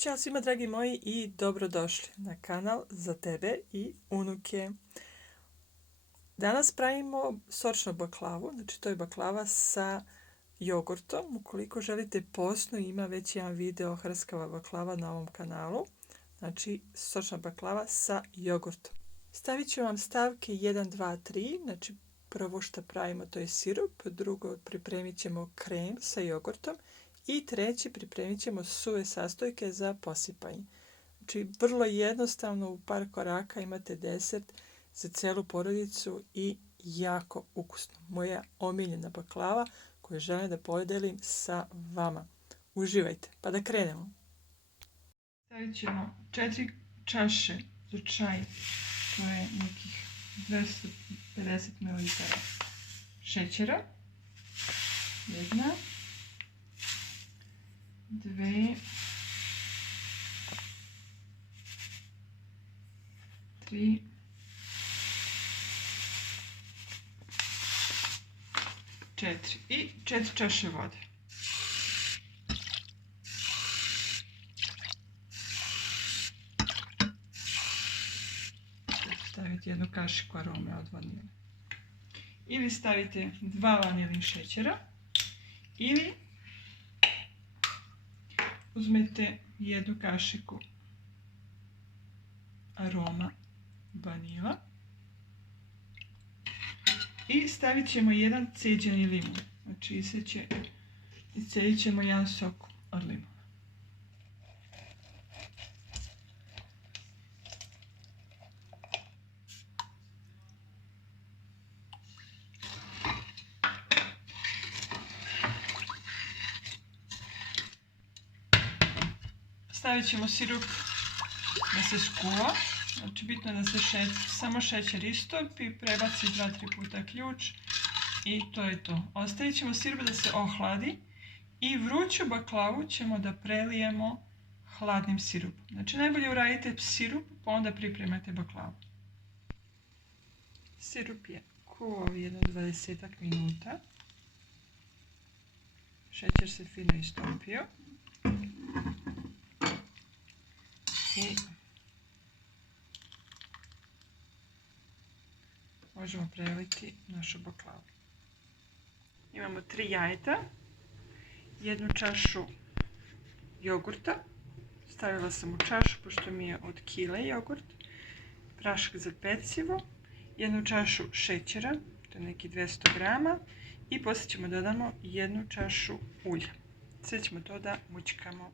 Ćao svima dragi moji i dobrodošli na kanal za tebe i unuke. Danas pravimo sočnu baklavu, znači to je baklava sa jogurtom. Ukoliko želite posnu, ima već jedan video hrskava baklava na ovom kanalu. Znači sočna baklava sa jogurtom. Stavit ću vam stavke 1, 2, 3, znači prvo što pravimo to je sirup, drugo pripremit ćemo krem sa jogurtom i treći pripremit ćemo suve sastojke za posipanje. Znači vrlo jednostavno, u par koraka imate desert za celu porodicu i jako ukusno. Moja omiljena baklava koju želim da podelim sa vama. Uživajte, pa da krenemo. Stavit ćemo 4 čaše za čaj, to je nekih 250 ml šećera, 1, 2, 3, 4 i 4 čaše vode. Stavite jednu kašiku arome od vanile. Ili stavite 2 vanilin šećera ili uzmete jednu kašiku aroma vanila i stavit ćemo jedan ceđeni limun. Znači iscedit ćemo jedan sok od limuna. Stavit ćemo sirup da se skuva, znači bitno da se samo šećer istopi, prebaci 2-3 puta ključ i to je to. Ostavit ćemo sirup da se ohladi i vruću baklavu ćemo da prelijemo hladnim sirupom. Znači najbolje uradite sirup pa onda pripremate baklavu. Sirup je kuvao jedno 20 minuta. Šećer se fino istopio. I možemo preliti našu baklavu. Imamo 3 jajeta, jednu čašu jogurta, stavila sam u čašu pošto mi je od kile jogurt, prašak za pecivo, jednu čašu šećera, to je neki 200 grama i poslije ćemo dodamo jednu čašu ulja. Sve ćemo to da mućkamo.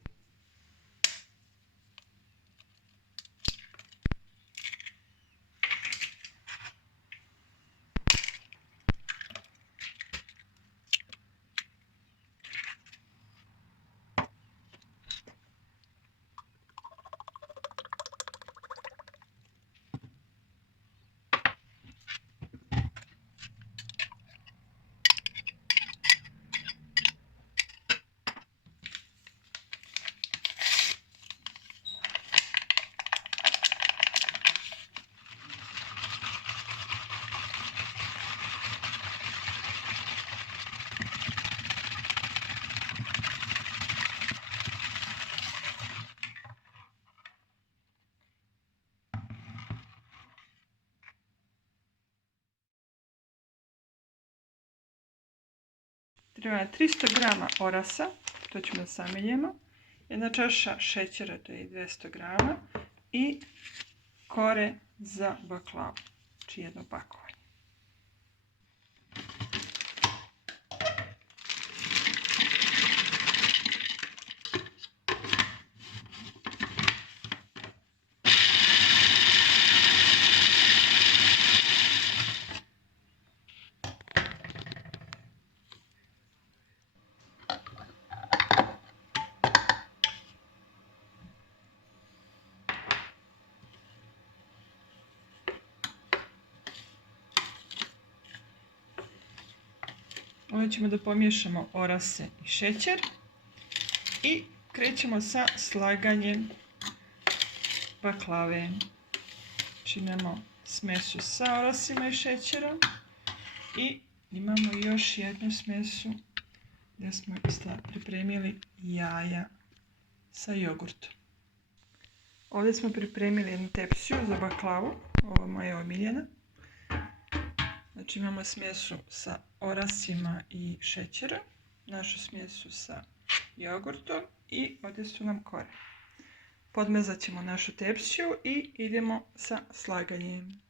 Treba 300 grama orasa, to ćemo da sameljemo, jedna čaša šećera, to je 200 grama i kore za baklavu, znači jedno pakovanje. Ovdje ćemo da pomiješamo orase i šećer i krećemo sa slaganjem baklave. Činimo smesu sa orasima i šećerom i imamo još jednu smesu gdje smo pripremili jaja sa jogurtom. Ovdje smo pripremili jednu tepsiju za baklavu, ovo je moja omiljena. Znači imamo smjesu sa orasima i šećerom, našu smjesu sa jogurtom i ovdje su nam kore. Podmazat ćemo našu tepsiju i idemo sa slaganjem.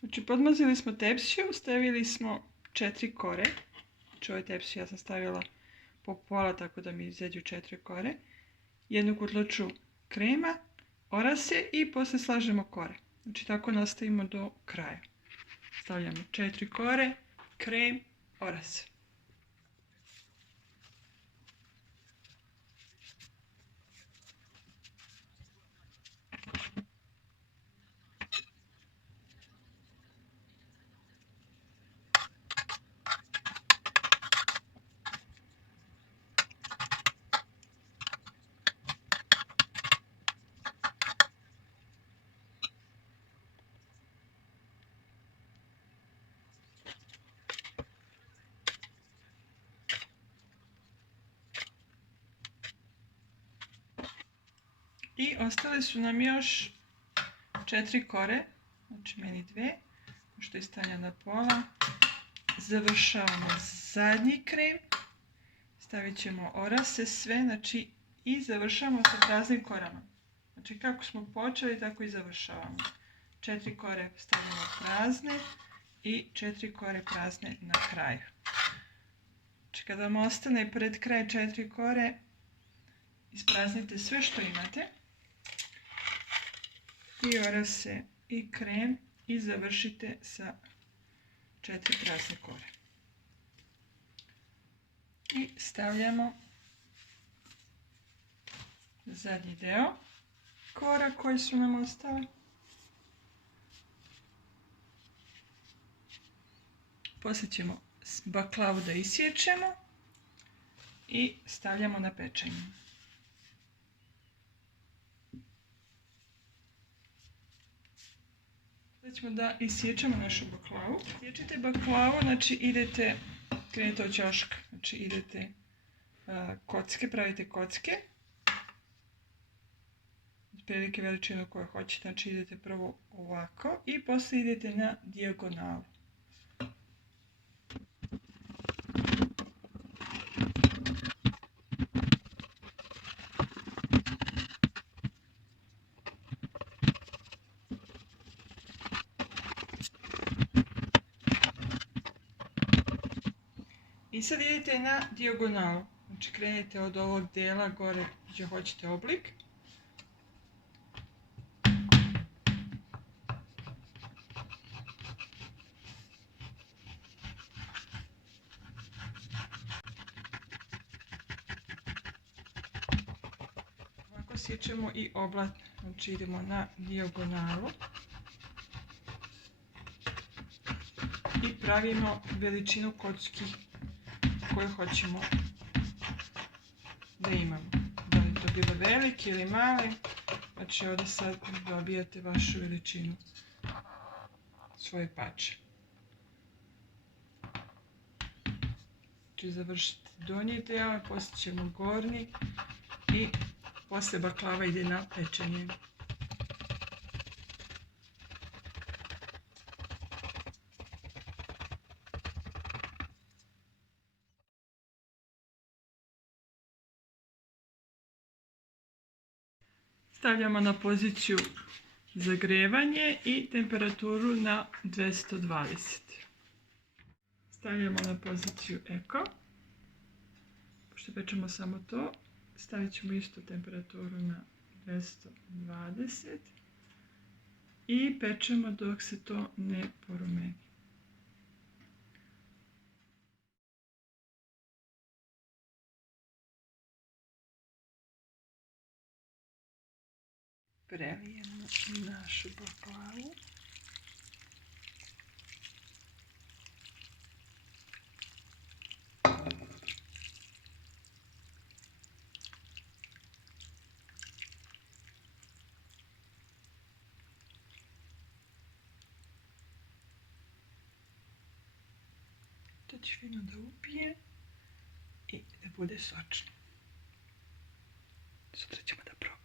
Znači podmazili smo tepsiju, stavili smo 4 kore. Znači ovoj tepsiji ja sam stavila po pola tako da mi izađu 4 kore. Jednu kutlaču krema, orase i poslije slažemo kore. Znači tako nastavimo do kraja. Stavljamo 4 kore, krem, orase. I ostale su nam još 4 kore, znači meni 2, što je stanja na pola. Završavamo zadnji krem, stavit ćemo orase sve, znači i završavamo sa praznim korama. Znači kako smo počeli, tako i završavamo. 4 kore stavimo prazne i 4 kore prazne na kraju. Znači kada vam ostane pred kraj 4 kore, ispraznite sve što imate. I orase i krem i završite sa 4 prazne kore. I stavljamo zadnji deo kora koji su nam ostali. Poslije ćemo baklavu da isječemo i stavljamo na pečenje. Sada ćemo da isječemo našu baklavu. Siječite baklavu, znači krenete od ćoška, znači idete kocke, pravite kocke. Otprilike veličinu koju hoćete, znači idete prvo ovako i poslije idete na dijagonalu. I sad idete na dijagonalu, znači krenete od ovog dijela gore gdje hoćete oblik. Ovako sjećemo i oblat, znači idemo na dijagonalu. I pravimo veličinu kocki koju hoćemo da imamo. Da li to bilo veliki ili mali, znači ovdje sad dobijate vašu veličinu svoje pače. Znači završite donji deo, poslije ćemo gornji i poslije baklava ide na pečenje. stavljamo na poziciju zagrevanje i temperaturu na 220. Stavljamo na poziciju eko. Pošto pečemo samo to, stavit ćemo istu temperaturu na 220 i pečemo dok se to ne porumeni. Prelijemo našu baklavu. To će fino da upije i da bude sočno. Sutra ćemo da probamo.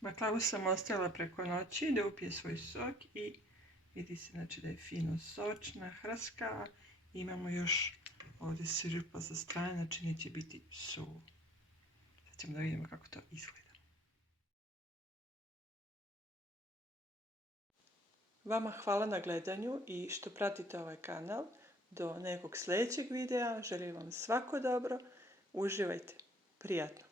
Baklavu sam ostavila preko noći da upije svoj sok i vidi se znači da je fino sočna, hrskava. Imamo još ovdje sirupa sa strane, znači neće biti suvo. Sad ćemo da vidimo kako to izgleda. Vama hvala na gledanju i što pratite ovaj kanal. Do nekog sljedećeg videa želim vam svako dobro. Uživajte. Prijatno.